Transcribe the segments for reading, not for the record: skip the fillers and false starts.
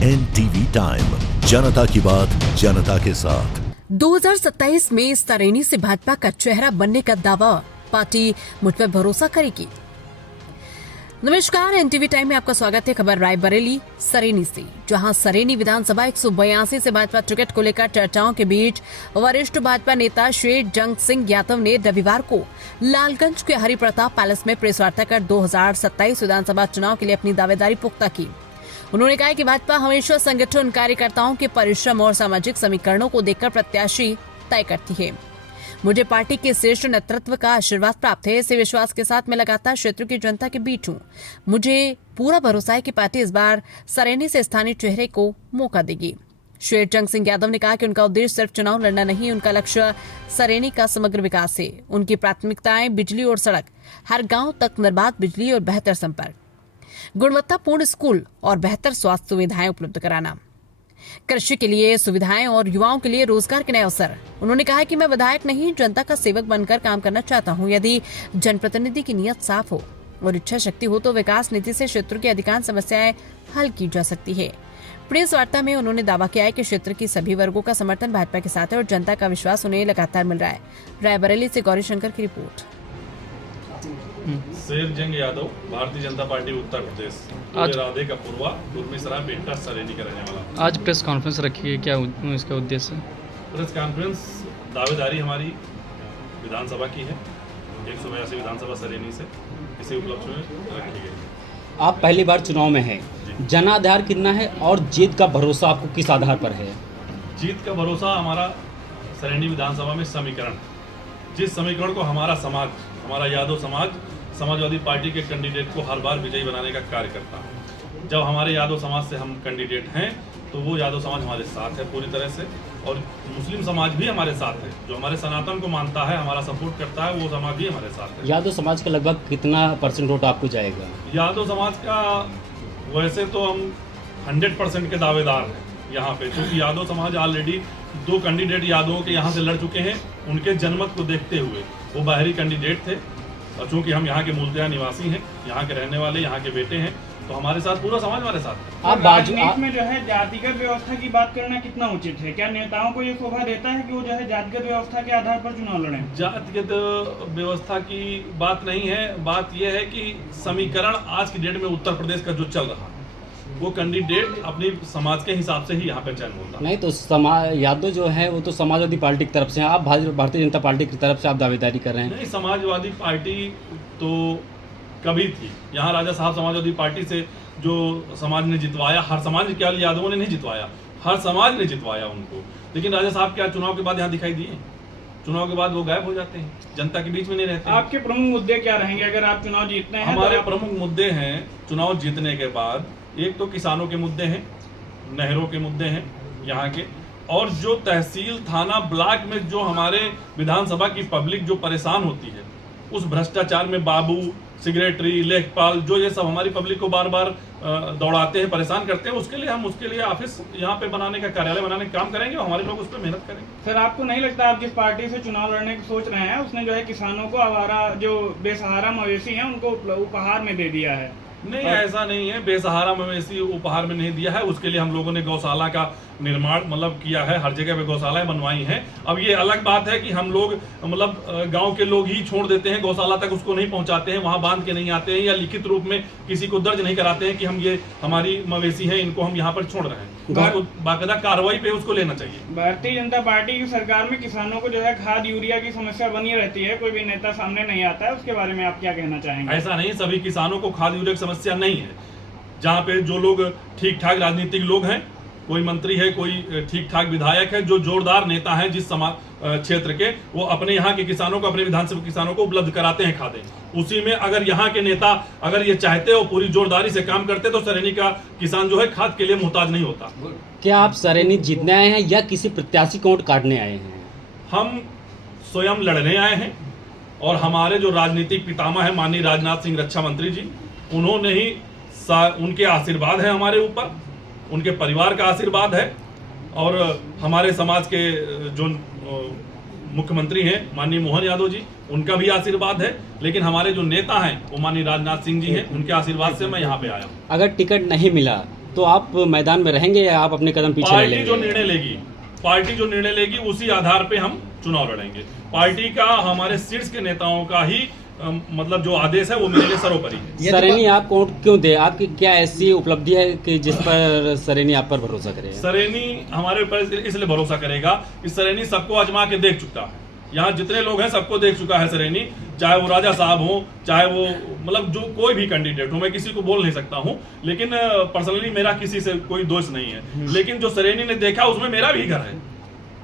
NTV time, जनता की बात जनता के साथ। 2027 में सरेनी से भाजपा का चेहरा बनने का दावा, पार्टी मुझ पर भरोसा करेगी। नमस्कार, एनटीवी टाइम में आपका स्वागत है। खबर रायबरेली सरेनी से, जहां सरेनी विधानसभा 182 से भाजपा टिकट को लेकर चर्चाओं के बीच वरिष्ठ भाजपा नेता शेरजंग सिंह यादव ने रविवार को लालगंज के हरि प्रताप पैलेस में प्रेस वार्ता कर 2027 विधानसभा चुनाव के लिए अपनी दावेदारी पुख्ता की। उन्होंने कहा कि भाजपा हमेशा संगठन कार्यकर्ताओं के परिश्रम और सामाजिक समीकरणों को देखकर प्रत्याशी तय करती है। मुझे पार्टी के श्रेष्ठ नेतृत्व का आशीर्वाद प्राप्त है। इसी विश्वास के साथ मैं लगातार क्षेत्र की जनता के बीच हूं। मुझे पूरा भरोसा है कि पार्टी इस बार सरेनी से स्थानीय चेहरे को मौका देगी। शेरजंग सिंह यादव ने कहा कि उनका उद्देश्य सिर्फ चुनाव लड़ना नहीं, उनका लक्ष्य सरेनी का समग्र विकास है। उनकी प्राथमिकताएं बिजली और सड़क, हर गांव तक निर्बाध बिजली और बेहतर संपर्क, गुणवत्तापूर्ण स्कूल और बेहतर स्वास्थ्य सुविधाएं उपलब्ध कराना, कृषि के लिए सुविधाएं और युवाओं के लिए रोजगार के नए अवसर। उन्होंने कहा कि मैं विधायक नहीं, जनता का सेवक बनकर काम करना चाहता हूं। यदि जनप्रतिनिधि की नीयत साफ हो और इच्छा शक्ति हो तो विकास नीति से क्षेत्र की अधिकांश समस्याएं हल की जा सकती है। प्रेस वार्ता में उन्होंने दावा किया है कि क्षेत्र की सभी वर्गों का समर्थन भाजपा के साथ है और जनता का विश्वास उन्हें लगातार मिल रहा है। रायबरेली से गौरी शंकर की रिपोर्ट। शेरजंग यादव, भारतीय जनता पार्टी उत्तर प्रदेश, आज राधे का पूर्वा, दुर्मिसरा, बेटा, सरेनी का रहने वाला। आज प्रेस कॉन्फ्रेंस रखी है, क्या इसका उद्देश्य? प्रेस कॉन्फ्रेंस दावेदारी हमारी विधानसभा की है, 182 विधानसभा सरेनी से, इसी उपलक्ष्य में रखी गई। आप पहली बार चुनाव में हैं, जनाधार कितना है और जीत का भरोसा आपको किस आधार पर है? जीत का भरोसा हमारा सरेनी विधानसभा में समीकरण, जिस समीकरण को हमारा समाज, हमारा यादव समाज समाजवादी पार्टी के कैंडिडेट को हर बार विजयी बनाने का कार्य करता है। जब हमारे यादव समाज से हम कैंडिडेट हैं तो वो यादव समाज हमारे साथ है पूरी तरह से, और मुस्लिम समाज भी हमारे साथ है। जो हमारे सनातन को मानता है, हमारा सपोर्ट करता है, वो समाज भी हमारे साथ है। यादव समाज का लगभग कितना % वोट आपको जाएगा? यादव समाज का वैसे तो हम 100% के दावेदार हैं यहाँ पे, क्योंकि यादव समाज ऑलरेडी 2 कैंडिडेट यादवों के यहाँ से लड़ चुके हैं। उनके जनमत को देखते हुए वो बाहरी कैंडिडेट थे, और चूंकि हम यहाँ के मूलतः निवासी हैं, यहाँ के रहने वाले, यहाँ के बेटे हैं, तो हमारे साथ पूरा समाज हमारे साथ है। आप राजनीति में जो है जातिगत व्यवस्था की बात करना कितना उचित है? क्या नेताओं को ये शोभा देता है कि वो जो है जातिगत व्यवस्था के आधार पर चुनाव लड़ें? जातिगत व्यवस्था की बात नहीं है, बात यह है कि समीकरण आज की डेट में उत्तर प्रदेश का जो चल रहा है, वो कैंडिडेट अपनी समाज के हिसाब से ही यहाँ पे चयन होता है। नहीं तो समाज यादव जो है वो तो समाजवादी पार्टी की तरफ से हैं, आप भारतीय जनता पार्टी की तरफ से आप दावेदारी कर रहे हैं। नहीं, समाजवादी पार्टी तो कभी थी यहाँ, राजा साहब समाजवादी पार्टी से जो समाज ने जितवाया, हर समाज क्या यादवों ने नहीं जितवाया, हर समाज ने जितवाया उनको। लेकिन राजा साहब क्या चुनाव के बाद यहाँ दिखाई दिए? चुनाव के बाद वो गायब हो जाते हैं, जनता के बीच में नहीं रहते। आपके प्रमुख मुद्दे क्या रहेंगे अगर आप चुनाव जीतते हैं? हमारे प्रमुख मुद्दे हैं चुनाव जीतने के बाद, एक तो किसानों के मुद्दे हैं, नहरों के मुद्दे हैं यहाँ के, और जो तहसील, थाना, ब्लॉक में जो हमारे विधानसभा की पब्लिक जो परेशान होती है, उस भ्रष्टाचार में बाबू, सेक्रेटरी, लेखपाल, जो ये सब हमारी पब्लिक को बार बार दौड़ाते हैं, परेशान करते हैं, उसके लिए हम उसके लिए ऑफिस यहाँ पे बनाने का, कार्यालय बनाने का काम करेंगे और हमारे लोग उस पर मेहनत करेंगे। सर, आपको नहीं लगता आप जिस पार्टी से चुनाव लड़ने की सोच रहे हैं उसने जो है किसानों को आवारा, जो बेसहारा मवेशी हैं, उनको उपहार में दे दिया है? नहीं, ऐसा नहीं है, बेसहारा मवेशी उपहार में नहीं दिया है। उसके लिए हम लोगों ने गौशाला का निर्माण किया है, हर जगह पे गौशालाएं बनवाई हैं। अब ये अलग बात है कि हम लोग गांव के लोग ही छोड़ देते हैं, गौशाला तक उसको नहीं पहुंचाते हैं, वहां बांध के नहीं आते हैं, या लिखित रूप में किसी को दर्ज नहीं कराते हैं कि हम ये हमारी मवेशी है, इनको हम यहाँ पर छोड़ रहे हैं। बाकायदा कार्रवाई पे उसको लेना चाहिए। भारतीय जनता पार्टी की सरकार में किसानों को जो है खाद, यूरिया की समस्या बनी रहती है, कोई भी नेता सामने नहीं आता है, उसके बारे में आप क्या कहना चाहेंगे? ऐसा नहीं, सभी किसानों को खाद यूरिया की समस्या नहीं है। जहाँ पे जो लोग ठीक ठाक राजनीतिक लोग हैं, कोई मंत्री है, कोई ठीक ठाक विधायक है, जो जोरदार नेता है जिस समाज क्षेत्र के, वो अपने यहाँ के किसानों को, अपने विधानसभा किसानों को उपलब्ध कराते हैं खादें। उसी में अगर यहाँ के नेता अगर ये चाहते हो, पूरी जोरदारी से काम करते, तो सरेनी का किसान जो है खाद के लिए मुहताज नहीं होता। क्या आप सरेनी जीतने आए हैं या किसी प्रत्याशी को वोट काटने आए हैं? हम स्वयं लड़ने आए हैं, और हमारे जो राजनीतिक पितामह है माननीय राजनाथ सिंह रक्षा मंत्री जी, उन्होंने ही, उनके आशीर्वाद है हमारे ऊपर, उनके परिवार का आशीर्वाद है, और हमारे समाज के जो मुख्यमंत्री हैं माननीय मोहन यादव जी, उनका भी आशीर्वाद है। लेकिन हमारे जो नेता हैं वो माननीय राजनाथ सिंह जी हैं, उनके आशीर्वाद से मैं यहाँ पे आया हूँ। अगर टिकट नहीं मिला तो आप मैदान में रहेंगे या आप अपने कदम पीछे पार्टी लेंगे? जो निर्णय लेगी उसी आधार पे हम चुनाव लड़ेंगे। पार्टी का, हमारे शीर्ष के नेताओं का ही मतलब जो आदेश है वो मेरे लिए सर्वोपरि है। सरेनी आप वोट क्यों दे? आपकी क्या ऐसी उपलब्धि है कि जिस पर सरेनी आप पर भरोसा करे? सरेनी हमारे ऊपर इसलिए भरोसा करेगा कि सरेनी सबको आजमा के देख चुका है। यहाँ जितने लोग हैं सबको देख चुका है सरेनी, चाहे वो राजा साहब हो, चाहे वो मतलब जो कोई भी कैंडिडेट हो, मैं किसी को बोल नहीं सकता हूँ, लेकिन पर्सनली मेरा किसी से कोई दोष नहीं है। लेकिन जो सरेनी ने देखा उसमें मेरा भी घर है।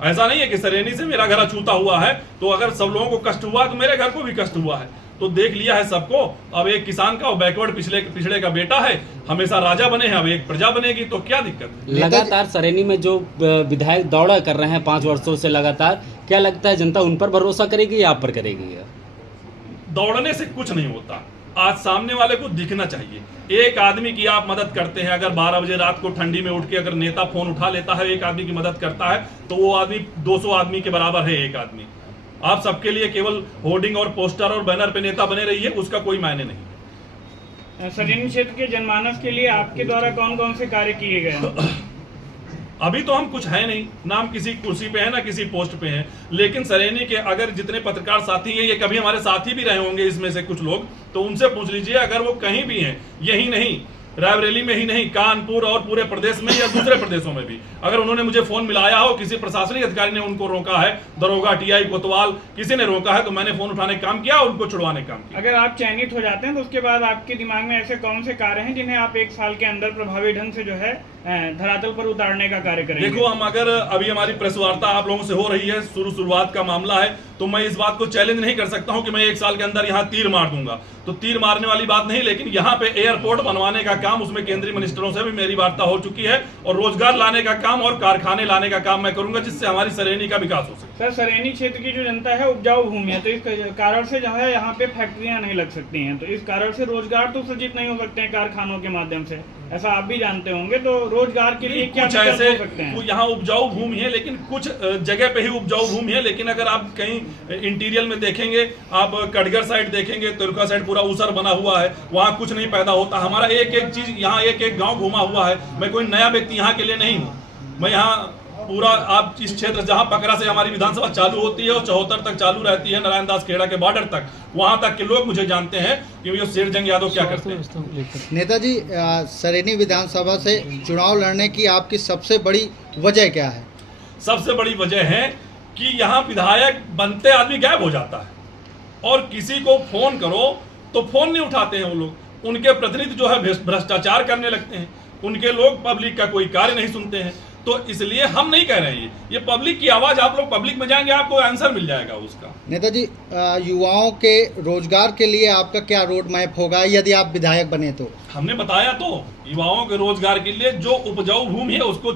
ऐसा नहीं है कि सरेनी से मेरा घर अछूता हुआ है, तो अगर सब लोगों को कष्ट हुआ तो मेरे घर को भी कष्ट हुआ है। तो देख लिया है सबको। अब एक किसान का और बैकवर्ड पिछड़े का बेटा है, हमेशा राजा बने हैं, अब एक प्रजा बनेगी, तो क्या दिक्कत है? लगातार सरेनी में जो विधायक दौड़ा कर रहे हैं 5 वर्षों से लगातार, क्या लगता है जनता उन पर भरोसा करेगी या आप पर करेगी? दौड़ने से कुछ नहीं होता, आज सामने वाले को दिखना चाहिए। एक आदमी की आप मदद करते हैं, अगर 12 बजे रात को ठंडी में उठ के अगर नेता फोन उठा लेता है, एक आदमी की मदद करता है, तो वो आदमी 200 आदमी के बराबर है। एक आदमी आप सबके लिए केवल होर्डिंग और पोस्टर और बैनर पे नेता बने रहिए, उसका कोई मायने नहीं। सरेनी क्षेत्र के जनमानस के लिए आपके द्वारा कौन कौन से कार्य किए गए हैं? अभी तो हम कुछ है नहीं, ना हम किसी कुर्सी पे है ना किसी पोस्ट पे हैं, लेकिन सरेनी के अगर जितने पत्रकार साथी हैं, ये कभी हमारे साथी भी रहे होंगे इसमें से कुछ लोग, तो उनसे पूछ लीजिए, अगर वो कहीं भी हैं, यही नहीं रायबरेली में ही नहीं, कानपुर और पूरे प्रदेश में या दूसरे प्रदेशों में भी, अगर उन्होंने मुझे फोन मिलाया हो, किसी प्रशासनिक अधिकारी ने उनको रोका है, दरोगा, टीआई, कोतवाल, किसी ने रोका है, तो मैंने फोन उठाने का काम किया, उनको छुड़वाने का काम किया। अगर आप चयनित हो जाते हैं तो उसके बाद आपके दिमाग में ऐसे कौन से कार्य हैं जिन्हें आप 1 साल के अंदर प्रभावी ढंग से जो है धरातल पर उतारने का कार्य करेंगे? देखो, हम अगर अभी हमारी प्रेस वार्ता आप लोगों से हो रही है, शुरुआत का मामला है, तो मैं इस बात को चैलेंज नहीं कर सकता हूं कि मैं 1 साल के अंदर यहाँ तीर मार दूंगा, तो तीर मारने वाली बात नहीं। लेकिन यहाँ पे एयरपोर्ट बनवाने का काम, उसमें केंद्रीय मिनिस्टरों से भी मेरी वार्ता हो चुकी है, और रोजगार लाने का काम और कारखाने लाने का काम मैं करूंगा, जिससे हमारी सरेनी का विकास हो सके। सर, सरेनी क्षेत्र की जो जनता है उपजाऊ भूमि है, तो इस कारण से जो है यहाँ पे फैक्ट्रियां नहीं लग सकती हैं, तो इस कारण से रोजगार तो सृजित नहीं हो सकते हैं कारखानों के माध्यम से, ऐसा आप भी जानते होंगे। तो रोजगार के लिए क्या कुछ विकल्प ऐसे हो सकते हैं? यहाँ उपजाऊ भूमि है, लेकिन कुछ जगह पे ही उपजाऊ भूमि है, लेकिन अगर आप कहीं इंटीरियर में देखेंगे, आप कटगर साइड देखेंगे, तुर्का साइड पूरा ऊसर बना हुआ है, वहाँ कुछ नहीं पैदा होता। हमारा एक एक चीज यहाँ, एक एक गांव घुमा हुआ है। मैं कोई नया व्यक्ति यहाँ के लिए नहीं हूँ, मैं यहाँ पूरा आप इस क्षेत्र जहां पकरा से हमारी विधानसभा चालू होती है और 74 तक चालू रहती है, नारायण दास खेड़ा के बॉर्डर तक, वहां तक के लोग मुझे जानते हैं कि ये शेर जंग यादव क्या करते हैं। नेताजी, सरेनी विधानसभा से चुनाव लड़ने की आपकी सबसे बड़ी वजह क्या है? सबसे बड़ी वजह है कि यहाँ विधायक बनते आदमी गायब हो जाता है, और किसी को फोन करो तो फोन नहीं उठाते हैं वो लोग। उनके प्रतिनिधि जो है भ्रष्टाचार करने लगते हैं, उनके लोग पब्लिक का कोई कार्य नहीं सुनते हैं। तो इसलिए हम नहीं कह रहे हैं, ये पब्लिक की आवाज, आप लोग पब्लिक में जाएंगे, आपको आंसर मिल जाएगा उसका। नेताजी, युवाओं के रोजगार के लिए आपका क्या रोड मैप होगा यदि आप विधायक बने तो? हमने बताया तो, युवाओं के रोजगार के लिए जो उपजाऊ भूमि है उसको